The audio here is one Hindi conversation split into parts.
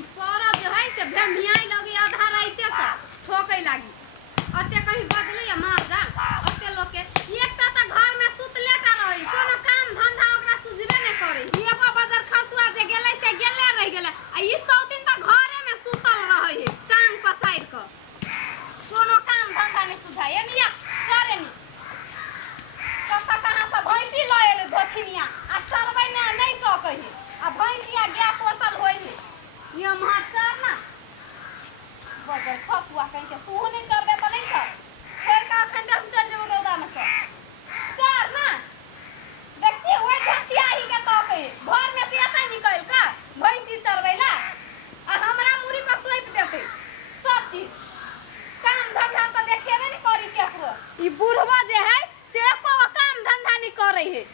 ई पौरा जो है से भमियाई लगी आधा राइते से ठोकै लागी अते कहीं बदले या मार जा अते लोग के एकटा त घर में सुतले का रही कोनो काम धंधा ओकरा सुझबे नहीं करे एगो बदर खसुआ जे गेलै से गेले रह गेलै आ ई सब दिन त घरे में सुतल रहै है टांग पसार के कोनो काम धंधा नहीं सुझाए निया चरे नी कथा कहां से भैंसी ल एले धोछिनिया आ चरबै नहीं सकै है आ भैंसिया गाय पोसल होई है ये महचर ना बदर खसुआ कहीं के तू नहीं चरबे त नहीं चर छोड़ का अखन हम चल जेबो रोदा में चर ना देखी ओए धोछिया ही के तो के घर में से ऐसे निकल का भैंसी चरबैला आ हमरा मुड़ी पर सोइप देते सब चीज काम धंधा तो देखेबे नहीं करी केकरो ई बुढ़वा जे है से एको काम धंधा नहीं करे है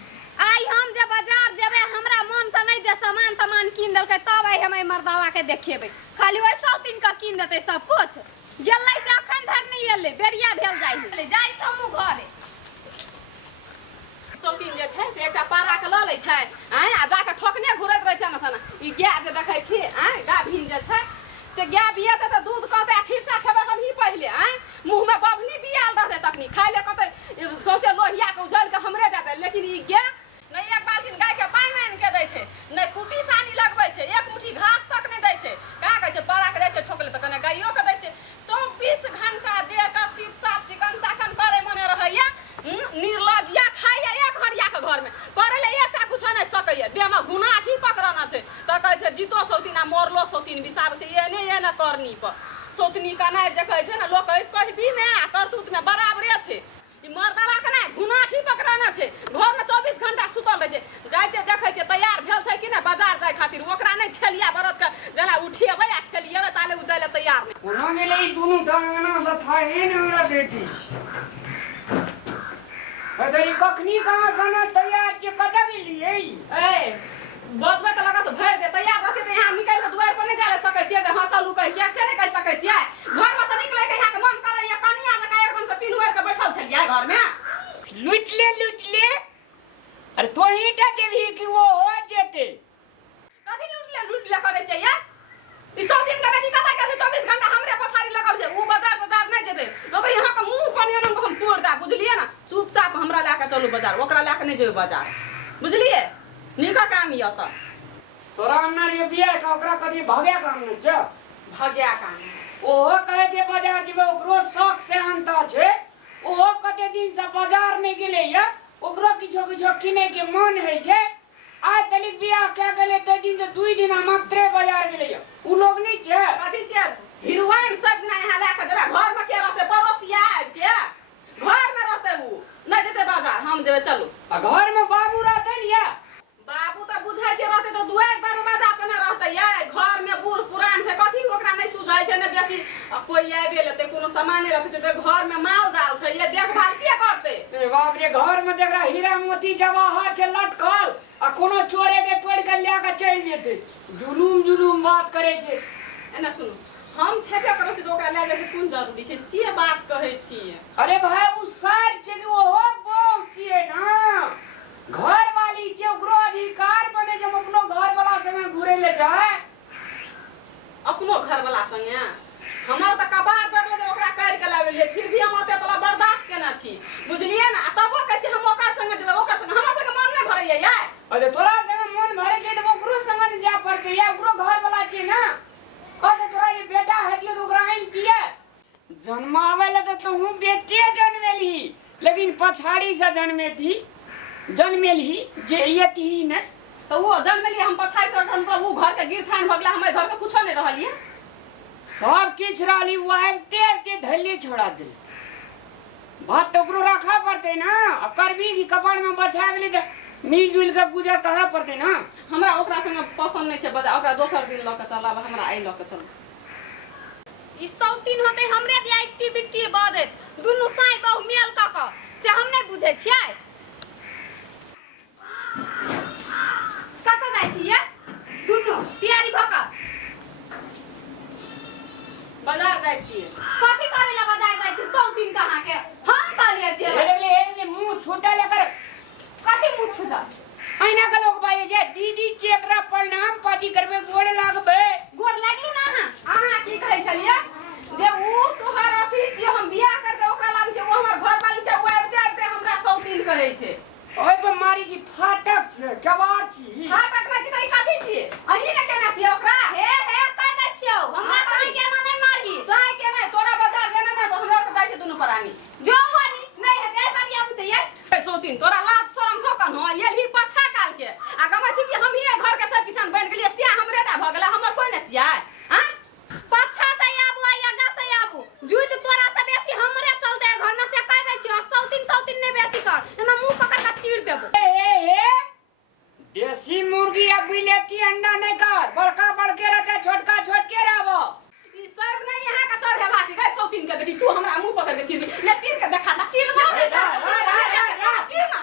आई हम जे बाजार जेबे हमरा मन से नहीं जे सामान कीन देलकै तब आई हम मर्दावा के देखेबे खाली ओइ सब दिन का कीन देते सब कुछ गेलै से अखन धर नहीं एले बेरिया भेल जाई छै हमहु घरे सौतीन जे छै से एकटा पारा के ल लै छै आय आ जा के ठोकने घुरैत रहै छै न सना ई गाय जे देखै छी आय गाभिन जे छै से गाय बियाते त दूध कहते खिरसा खेबे हम ही पहिले आय मुंह में बभनी बियाल रहते तखनी खाइ ले कहते सौसे लोहिया के उझल के हमरे देते लेकिन ई गाय नहीं एक बाल्टीन गाय के पानी आनि के दै छै नहीं कुटी सानी लगबै छै एक मुट्ठी घास तक नहीं दै छै का कहै छै पारा के दै छै ठोकले त कने गाइयो के दै छै 24 घंटा दे के सिप साफ चिकन चाकन करे मने रहैया निर्लजिया खाइया एक घड़िया के घर में करे ले एकटा कुछ नहीं सकैया देह में गुनाठी पकड़ना छै त कहै छै जीतो सौतीन आ मोरलो सौतीन बिसाब छै एने करनी पर सौतनी का नहीं देखै छै न लोग कहबी में आ करतूत में बराबरे छै ई मर्दवा के नहीं गुनाठी पकड़ना छै घर में 24 घंटा सुतल रहे छै जाय छै देखै छै तैयार भेल छै कि नहीं बाजार जाय खातिर ओकरा नहीं ठेलिया बरत के जेना उठेबै आ ठेलिएबै ताले उ जाय ले तैयार नहीं कोना गेलै ई दुनू डांगना से थाहे ने हमरा बेटी अदरी कखनी कहां सना तैयार के कत गेलियै ए बजबै त लगा त भर दे तैयार रखे त यहां निकल के दुआर पर नहीं जा सकै छियै जे हां चलू कह के से नहीं कह सकै छियै घर में से निकले के यहां के मन करैया कनिया जका एकदम से पिनुआ के बैठल छलियै घर में लूट ले अरे तो ही टा देबही कि वो हो जेते कथि लूट ले करे छै यार ई सब दिन के बेटी कता के 24 घंटा हमरे पछाड़ी लगल छै उ बाजार नहीं जेते लोग यहां के मुंह कनिया को हम तोड़ दा बुझलिए ना चुपचाप हमरा लाके चलू बाजार ओकरा लाके नहीं जेबै बाजार बुझलिए निका काम य त तोरा अन्ना रे बिया का ओकरा कदी भाग्या काम न छ भाग्या काम ओहो कहे जे बाजार जेबै ओकरो शौक से अंता छै ओहो कते दिन से बाजार नहीं गेलै या ओकरो किछो किने के मन है छै आज तलिक बिया के गेलै ते दिन से 2 दिन मात्रे बाजार गेलै या उ लोग नहीं छै कथि छै हीरोइन सब ना यहाँ लाके देबे घर में के रहते पड़ोसिया के घर में रहते उ नहीं देते बाजार हम जेबे चलू आ घर में बाबू रहते न या बाबू त बुझाय छै रहते तो दुआर दरवाजा पे न रहते या घर में बूढ़ पुरान से कथि ओकरा नहीं सुझाय छै ने बेसी कोई आबे लेते कोनो सामान रखे छै त घर में माल जाल छै ये देखभाल के करते अरे बाप रे घर में देखरा हीरा मोती जवाहर छै लटकल आ कोनो चोरे के तोड़ के ले के चल जेते जुलुम बात करे छै एना सुनु हम छेबे करै छी त ओकरा ले जाके कोन जरूरी छै से बात कहै छी अरे भाई उ सार छै कि ओहो बहु छिए ना घर वाली छै ओकरो अधिकार बने जब अपनो घर वाला संगे घुरे ले जाए अपनो घर वाला संगे हमर त कबार पड़ले जे ओकरा कर के लाबे फिर भी हम ओते तला बर्दाश्त केना छी बुझलिए ना तबो कहै छी हम ओकर संगे जेबै ओकर संगे हमर संगे मन नहीं भरैया या अरे तोरा संगे मन भरे छै त ओकरो संगे न जा पड़ते या ओकरो घर वाला छै ना कहते तोरा ये बेटा हटियो तो ओकरा आइन दिए जन्मावे ले त तू बेटे जन्मेली लेकिन पछाड़ी से जन्मेली जे यति ही ने तो वो जन्मेली हम पछाई से मतलब वो घर के गिरथान भगला हमें घर के कुछो नहीं रहलिए सब किछ रहली वाहते धैले छोड़ा दे बात तो ओकरो रखा पड़ते ना आ करबी की कपाड़ में बैठा गेली त मिलजुल के गुजर करा पड़ते ना हमरा ओकरा संगे पसंद नहीं छै बजा ओकरा दोसर दिन ल के चलाब हमरा आई ल के चल ई सौतीन होते हमरे दिया एक्टिविटी बादत दुनु साई बहु मेल क से हम नहीं बुझै छियै कत जाय छियै दुनु तैयारी भ क बाजार जाय छियै कथि करे ला बाजार जाय छी सौतीन कहां के हम कहलिए जे एले मुंह छोटा लेकर कथि मुंह छुटा आइना का लोग भाई जे दीदी चेकरा प्रणाम पाती करबे गोड़ लागबे गोड़ लाग छियै हां पाछा से आबू आ आगा से आबू जुइत तोरा से बेसी हमरे चलते घर में से कह दै छियो सौतीन ने बेसी कर एना मुंह पकड़ के चीर देबो ए देसी मुर्गी या बिलेती अंडा नहीं कर बड़का बड़के रहते छोटका छोटके रहबो ई सब नहीं यहाँ का चढ़ेला छी गै सौतीन के बेटी तू हमरा मुंह पकड़ के चीर ले चीर के देखा दा चीर मार चीर ना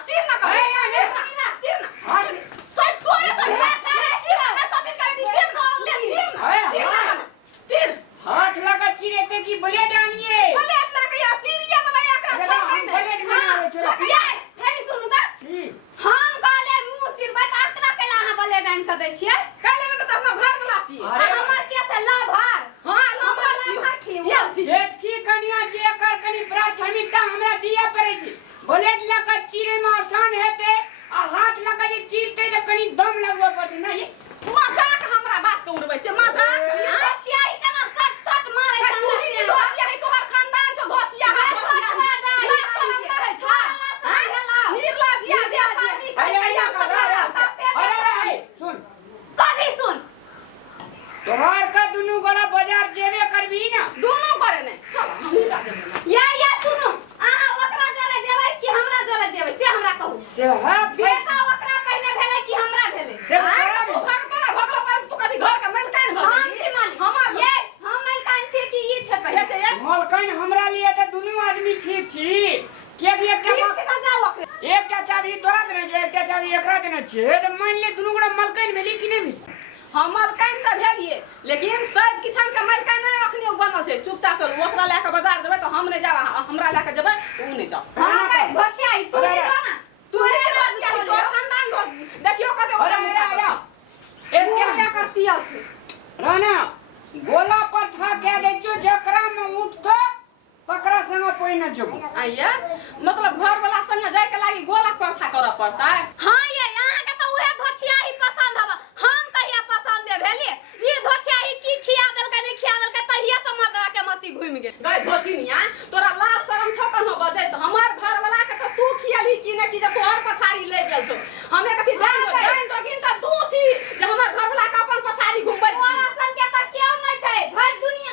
चीर ना सब तोरे चढ़ेला चीर ना सौतीन के बेटी चीर ले चीर हाथ लगा चिरेते की ब्लेड आनिए ब्लेड लगा या चीरिया तो मैं एकरा छोड़ नहीं ब्लेड में छोड़ ये हेनी सुनु ता हम कहले मुंह चिरबा त आकरा केला हां बले डाइन क दै छियै कहले न त हमर घर वाला छी हमर के छै लाभार हां लाभार छी ये छी जेठ की कनिया जे कर कनी प्राथमिकता हमरा दिया पड़े छी ब्लेड लगा चिरे में आसान हेते आ हाथ लगा जे चीरते त कनी दम लगबो पड़ती नहीं मजाक हमरा बात के उड़बै छै मजाक धोचिया ही केना सट सट मारे छै तू ही धोचिया ही तोहर खानदान छ धोचिया निर्लजिया बेसानी कहिया अरे सुन कभी सुन तोहर का दुनु गोड़ा बाजार जेबे करबी ना दोनों करे ने चल हम ही जा देबे या सुनु आहा ओकरा जोरे देबै कि हमरा जोरे देबै से हमरा कहू से है बेटा ओकरा पहिने भेलै कि हमरा भेलै से तू भगला पर तू कभी घर का मालकान हो हम छी मालिक हमर ये हम मालिकान छी कि ई छै पहिने ये छै मालकान हमरा लिए त दुनु आदमी ठीक छी के भी ठीक छै ना जाओ ओकरे एकटा चाबी तोरा देने छै एकटा चाबी एकरा देने छै त मान ले दुनु गोड़ा मालकान भेली कि नहीं हम मालकान त भेलिए लेकिन सब किचन के मालकान नहीं अखनी बनल छै चुपचाप चल ओकरा लेके बाजार देबै त हम नहीं जाब हमरा लेके जेबै उ नहीं जाब हां कह धोचिया ही तू ही जो ना तू ही धोचिया ही तो खानदान घर देखियो कते अरे एक क्या कर सियल छै राना गोला पर था के दे जो जकरा में उठतो तकरा संग कोई न जबो आइया मतलब घर वाला संग जाय के लागी गोला परथा करऽ पड़ता है हां ये यहां के त उहे धोचिया ही पसंद हबा हम कहिया पसंद दे भेले ई धोचिया ही की खिया देल के नहीं खिया देल के तहिया से मर्दवा के मती घुम गेल गई धोचिनिया तोरा लाज शरम छ कनो बजे त हमर घर वाला के त तू खियाली कि ने कि जे तोहर पछाड़ी ले गेल छौ हमे कथि डाइन जोगिन त तू छी जे हमर घर वाला के अपन पछाड़ी घुमबै छी तोरा सन के त केओ नहीं छै भर दुनिया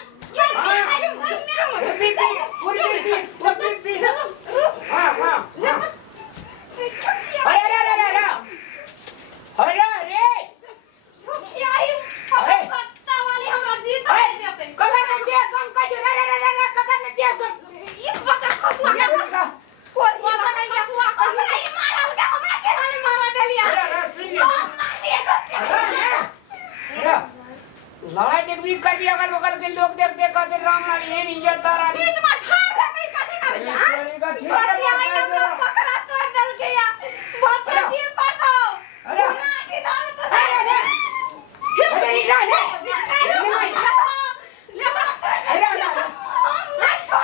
लड़ाई देख भी कर दिया अगर बगल के लोग देख देख कहते राम लाल ये नहीं जाता रहा बीच में ठाड़ है कहीं कभी ना धोचिया ही हमरा पकड़ा तोड़ देल के या बच्चा गिर पड़ो अरे नाटी डाल तो अरे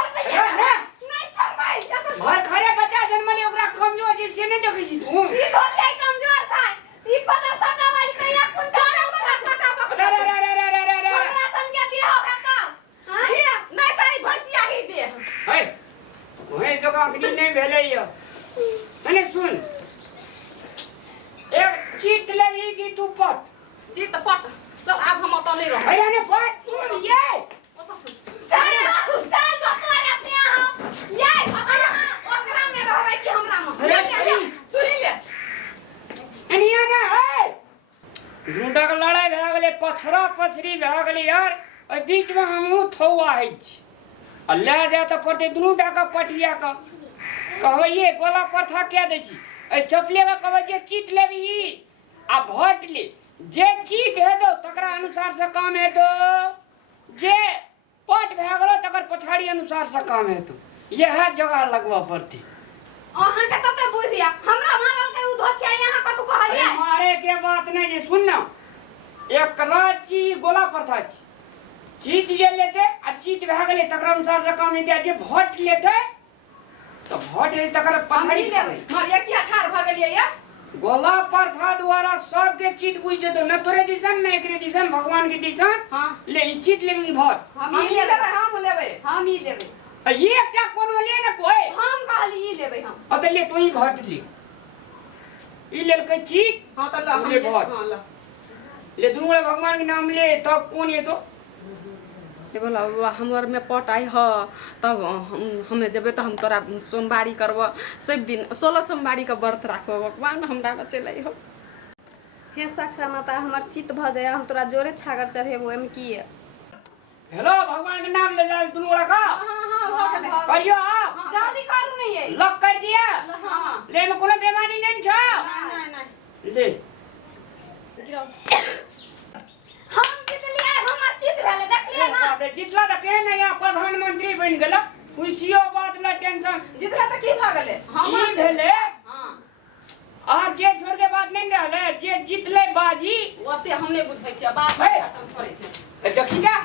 नहीं छोड़ भाई घर खड़े बच्चा जन्म ले ओकरा कमजोर जी से नहीं देखै छी तू ई धोचिया कमजोर छै ई पता सटा वाली कहिया कुंडा सटा पकड़ हमरा संग के दिया होगा का हां नहीं तारी भैंसिया ही दे है ओहे जो अखनी नहीं भेलै य अने सुन एक चीट लेबी की तू पट जी त पट चल अब हम तो नहीं रह अरे ने पट सुन ये चल चल तो तोरा से हम ये ओकरा में रहबै कि हमरा में तू ही ले अनिया ना है गुंडा के लड़ाई भए गेलै पछरा पछरी भए गेलै यार ओइ बीच में हमहू थौआ है छी अल्लाह जा त पड़ते दुनू डाका पटिया का कहबै ये गोला पर था के दै छी ए चपले में कहबै जे चीट लेबी आ भोट ले जे चीट है दो तकरा अनुसार से काम है दो जे पट भए गेलो तकर पछाड़ी अनुसार से काम है तो यह जगह लगवा पड़ती अहाँ के तते बुझिया हमरा मारल के उ धोचिया यहाँ कतु कहलिए अरे मारे के बात नहीं जे सुन ना एक राची गोला पर था चीट जे लेते आ चीट भए गेलै तकरा अनुसार से काम है जे भोट लेते तो भोट ले तकर पछाड़ी से मरिया की ठाड़ भ गेलिए या गोला पर था द्वारा सबके चीट बुझ देतो न तोरे दिसन न एकरे दिसन भगवान के दिसन हां ले ई चीट लेबी की भोट हम ई लेबै हम लेबै हम ई लेबै आ एकटा कोनो ले न कोई हम कहली ई लेबै हम अत ले तू ही भोट ले ई लेल के चीट हां त ल हम ले ले भोट। हां ल ले दुनू गोड़े भगवान के नाम ले तब कौन ये तो ये बोला हमर में पट आई ह तब हमें जबे तो हम तोरा सोमवारी करब सब दिन 16 सोमवारी का व्रत राखब भगवान हमरा बचेलै हो। हे सखरा माता हमर चित भ जाय हम तोरा जोरे छागर चढ़ेबो एमे की है। हेलो भगवान के नाम ले ले दुनू गोड़ा का हां हो गेलै करियो आप जल्दी करू नहीं है। लॉक कर दिया हां ले में कोनो बेमानी नहीं छ नहीं ले हम जितलिए हमर चित भेले देखलिए ना। बाप रे जितला त के नहीं यहाँ प्रधानमंत्री बन गेल खुशियो बात ला टेंशन जितला से की भ गेलै ई भेले हां आर जे छोड़ के बात नहीं रहले जे जितले बाजी ओते हम नहीं बुझै छियै बात हे। सम करै छै देखी जा